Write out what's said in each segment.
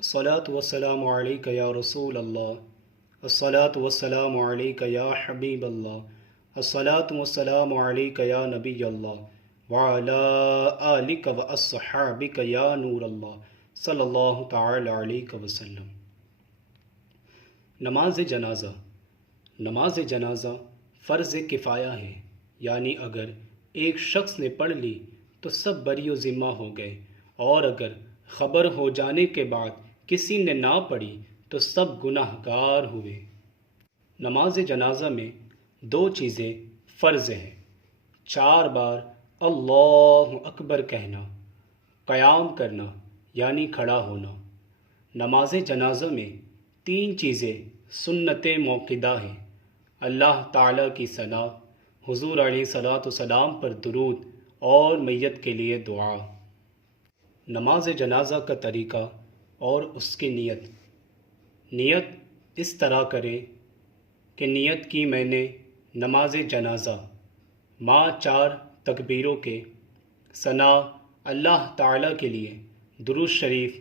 الصلاة والسلام علیک یا رسول اللہ، الصلاة والسلام علیک یا حبیب اللہ، الصلاة والسلام علیک یا نبی اللہ، وعلا آلک و اصحابک یا نور اللہ، صلی اللہ تعالی علیہ وسلم۔ نماز جنازہ فرض کفایہ ہے، یعنی اگر ایک شخص نے پڑھ لی تو سب بری و ذمہ ہو گئے، اور اگر خبر ہو جانے کے بعد کسی نے نہ پڑھی تو سب گناہ گار ہوئے۔ نماز جنازہ میں دو چیزیں فرض ہیں: 4 بار اللہ اکبر کہنا، قیام کرنا یعنی کھڑا ہونا۔ نماز جنازہ میں 3 چیزیں سنت موقدہ ہیں: اللہ تعالیٰ کی ثنا، حضور علیہ الصلاۃ والسلام پر درود اور میت کے لیے دعا۔ نماز جنازہ کا طریقہ اور اس کی نیت اس طرح کریں کہ نیت کی میں نے نماز جنازہ مع 4 تکبیروں کے، ثنا اللہ تعالیٰ کے لیے، درود شریف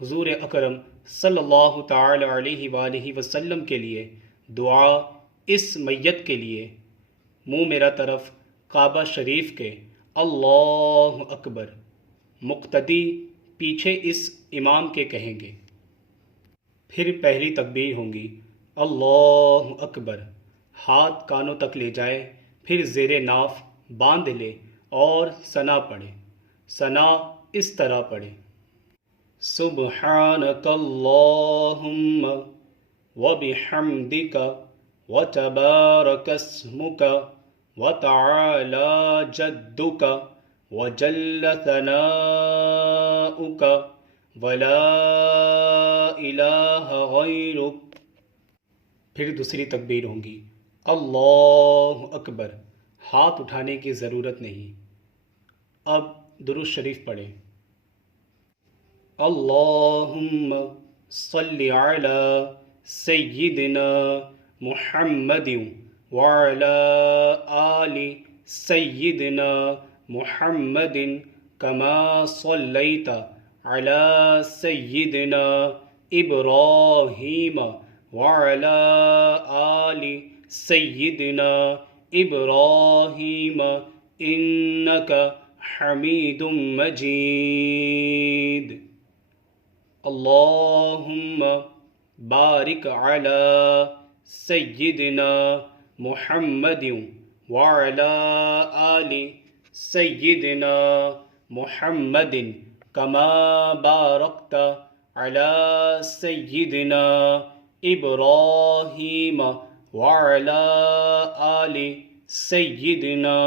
حضور اکرم صلی اللہ تعالی علیہ وآلہ وسلم کے لیے، دعا اس میت کے لیے، منہ میرا طرف کعبہ شریف کے، اللہ اکبر۔ مقتدی پیچھے اس امام کے کہیں گے۔ پھر پہلی تکبیر ہوں گی اللہ اکبر، ہاتھ کانوں تک لے جائے، پھر زیر ناف باندھ لے اور ثنا پڑھے۔ ثنا اس طرح پڑھے: سبحانک اللہم وبحمدک وتبارک اسمک وتعالی جدک وجل ثناؤک ولا الہ غیرک۔ پھر دوسری تکبیر ہوں گی اللہ اکبر، ہاتھ اٹھانے کی ضرورت نہیں۔ اب درود شریف پڑھیں: اللہم صلی علی سیدنا محمد وعلی آل سیدنا محمد کما صلیت علی سیدنا ابراہیم وعلی آل سیدنا ابراہیم انک حمید مجید۔ اللہم بارک علی سیدنا محمد وعلی آل سیدنا محمد کما بارکت علی سیدنا ابراہیم وعلی آل سیدنا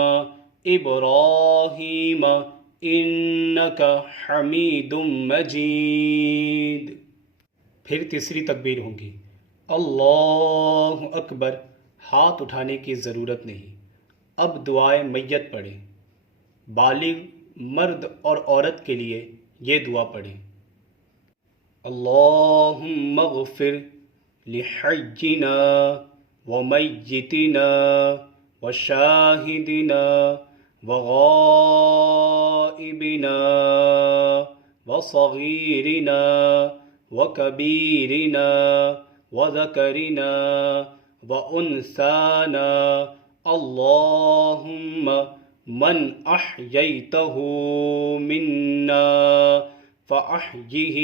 ابراہیم انک حمید مجید۔ پھر تیسری تکبیر ہوں گی اللہ اکبر، ہاتھ اٹھانے کی ضرورت نہیں۔ اب دعائے میت پڑھیں۔ بالغ مرد اور عورت کے لیے یہ دعا پڑھیں: اللہم اغفر لحینا ومیتنا وشاہدنا وغائبنا وصغیرنا وکبیرنا وذکرنا وانثانا، اللہم من احییتہ منا فاحیہ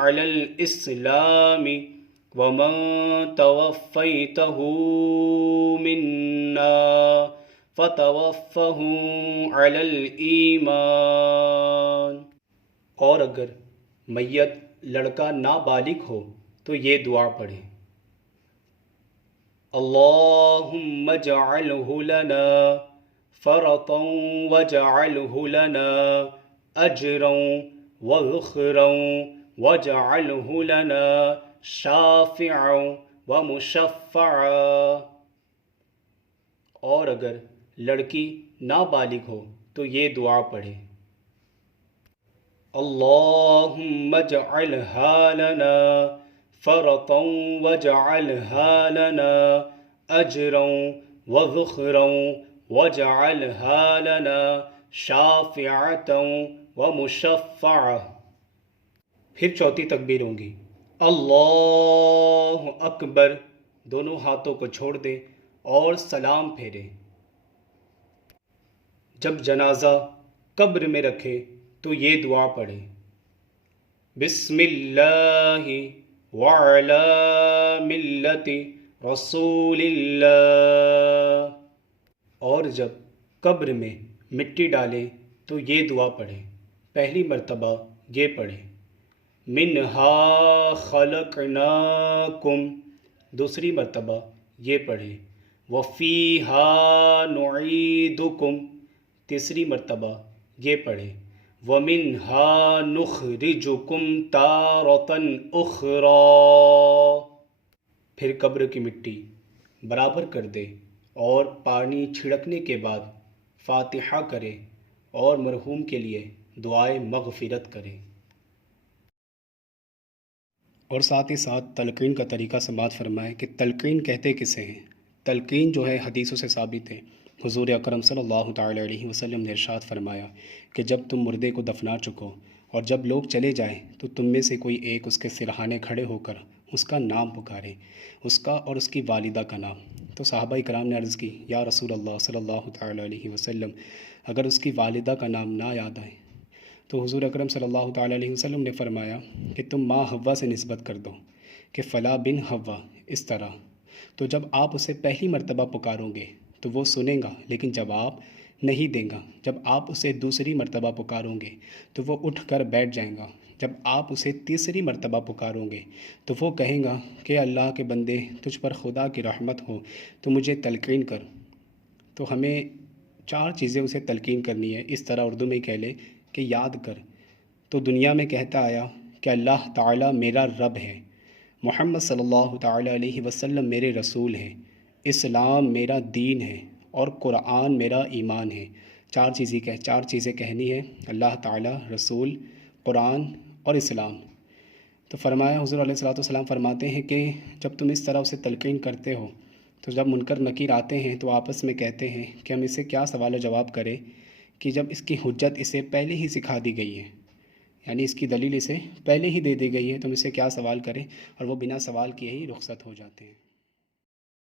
علی الاسلام ومن توفیتہ منا فتوفہ علی الایمان۔ اور اگر میت لڑکا نابالغ ہو تو یہ دعا پڑھیں: اللہم اجعلہ لنا فرطا واجعلہ لنا اجرا وذخرا واجعلہ لنا شافعا ومشفعا۔ اور اگر لڑکی نابالغ ہو تو یہ دعا پڑھیں: اللہم اجعلہا لنا فرطا واجعلہا لنا اجرا وذخرا واجعلہا لنا شافعة ومشفعة۔ پھر چوتھی تکبیر ہوں گی، اللہ اکبر، دونوں ہاتھوں کو چھوڑ دیں اور سلام پھیریں۔ جب جنازہ قبر میں رکھے تو یہ دعا پڑھیں، بسم اللہ وعلی ملت رسول اللہ۔ اور جب قبر میں مٹی ڈالیں تو یہ دعا پڑھیں، پہلی مرتبہ یہ پڑھیں، منہا خلقناکم، دوسری مرتبہ یہ پڑھیں، وفیہا نعیدکم، تیسری مرتبہ یہ پڑھیں، ومنہا نخرجکم تارۃ اخری۔ پھر قبر کی مٹی برابر کر دے اور پانی چھڑکنے کے بعد فاتحہ کرے اور مرحوم کے لیے دعائے مغفرت کرے۔ اور ساتھ ہی ساتھ تلقین کا طریقہ سماعت فرمائے کہ تلقین کہتے کسے ہیں۔ تلقین جو ہے حدیثوں سے ثابت ہے، حضور اکرم صلی اللہ تعالیٰ علیہ وسلم نے ارشاد فرمایا کہ جب تم مردے کو دفنا چکو اور جب لوگ چلے جائیں تو تم میں سے کوئی ایک اس کے سرہانے کھڑے ہو کر اس کا نام پکارے، اس کا اور اس کی والدہ کا نام۔ تو صحابہ کرام نے عرض کی، یا رسول اللہ صلی اللہ تعالیٰ علیہ وسلم، اگر اس کی والدہ کا نام نہ یاد آئے؟ تو حضور اکرم صلی اللہ تعالیٰ علیہ وسلم نے فرمایا کہ تم ماں حوا سے نسبت کر دو کہ فلاں بن حوا، اس طرح۔ تو جب آپ اسے پہلی مرتبہ پکارو گے تو وہ سنیں گا لیکن جواب نہیں دیں گا۔ جب آپ اسے دوسری مرتبہ پکارو گے تو وہ اٹھ کر بیٹھ جائیں گا۔ جب آپ اسے تیسری مرتبہ پکارو گے تو وہ کہیں گا کہ اللہ کے بندے، تجھ پر خدا کی رحمت ہو تو مجھے تلقین کر۔ تو ہمیں 4 چیزیں اسے تلقین کرنی ہے، اس طرح اردو میں کہہ لے کہ یاد کر۔ تو دنیا میں کہتا آیا کہ اللہ تعالیٰ میرا رب ہے، محمد صلی اللہ تعالیٰ علیہ وسلم میرے رسول ہیں، اسلام میرا دین ہے اور قرآن میرا ایمان ہے۔ 4 چیزیں کہنی ہے، اللہ تعالیٰ، رسول، قرآن اور اسلام۔ تو فرمایا، حضور علیہ الصلوۃ والسلام فرماتے ہیں کہ جب تم اس طرح اسے تلقین کرتے ہو تو جب منکر نکیر آتے ہیں تو آپس میں کہتے ہیں کہ ہم اسے کیا سوال و جواب کریں کہ جب اس کی حجت اسے پہلے ہی سکھا دی گئی ہے، یعنی اس کی دلیل اسے پہلے ہی دے دی گئی ہے، تو ہم اسے کیا سوال کریں، اور وہ بنا سوال کیے ہی رخصت ہو جاتے ہیں۔